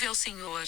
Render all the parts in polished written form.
Ouve ao Senhor.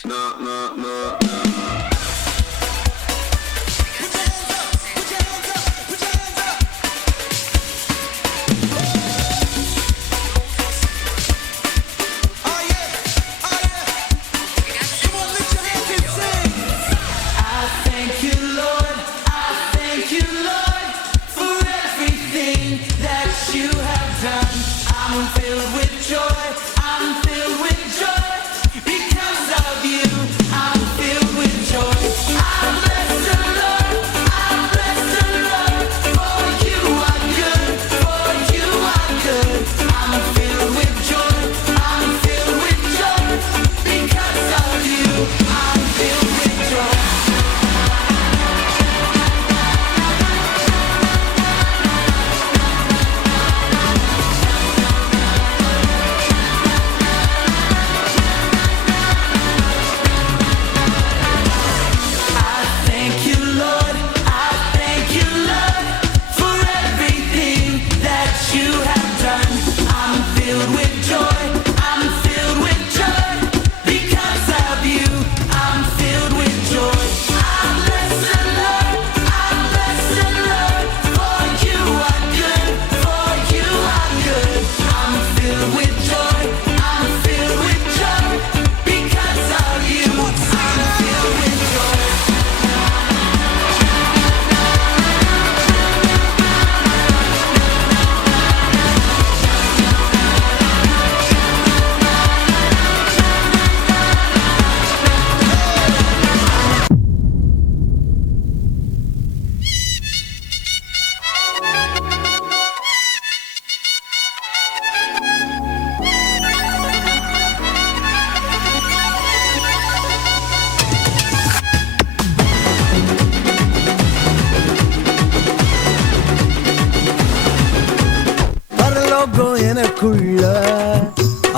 எனக்குள்ள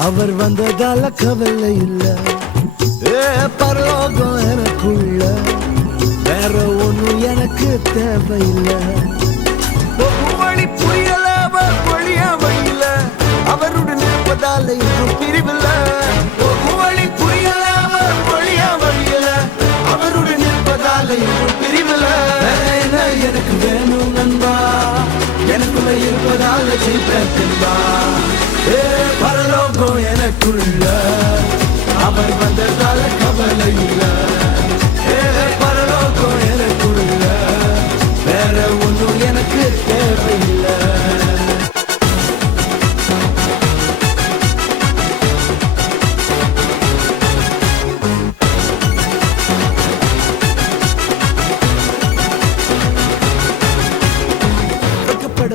அவர் வந்ததால கவலை இல்ல. பரலோகம் எனக்குள்ள வேற ஒண்ணும் எனக்கு தேவையில்லை. வழி புரியல வழியாம இல்ல, அவருடன் இருப்பதால இன்னும் பிரிவில்ல. வழி புரியல வழியாம இல்ல, அவருடன் இருப்பதால இன்னும் பிரிவில்ல. எனக்கு வேணும் நண்பா, எனக்குள்ள இருப்பதால ஜெயிப்பா. பரலோகம் எனக்குள்ள அவர் வந்ததால கவலை இல்ல. பரலோகம் எனக்குள்ள வேற ஒன்றும் எனக்கு தேவையில்லை.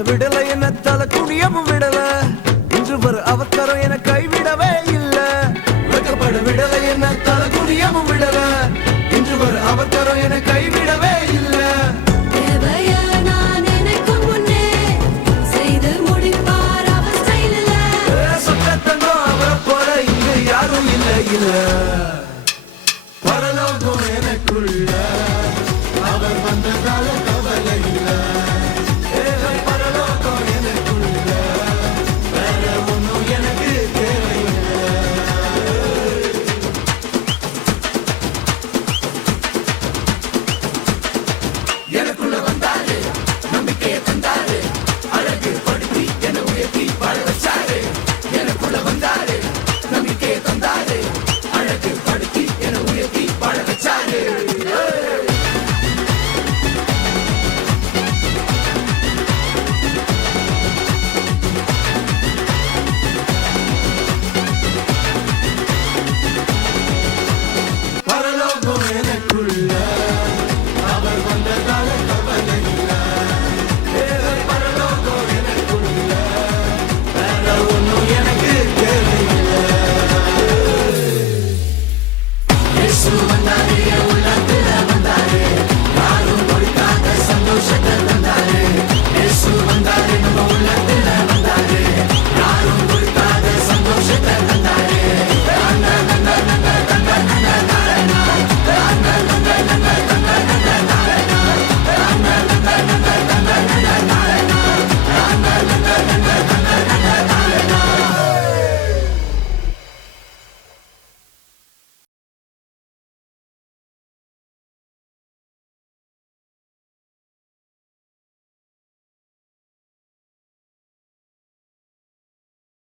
விடல என்ன தலை குடியமும் விடல, இன்று வர அவசரம் என கைவிடவே இல்ல. வெக்கப்பட விடல என்ன தலை குடியமும் விடல, இன்று வர அவசரம் என கைவிடவே இல்ல. சொத்தத்தங்கம் அவரை போல இங்கு யாரும் இல்லை இல்ல.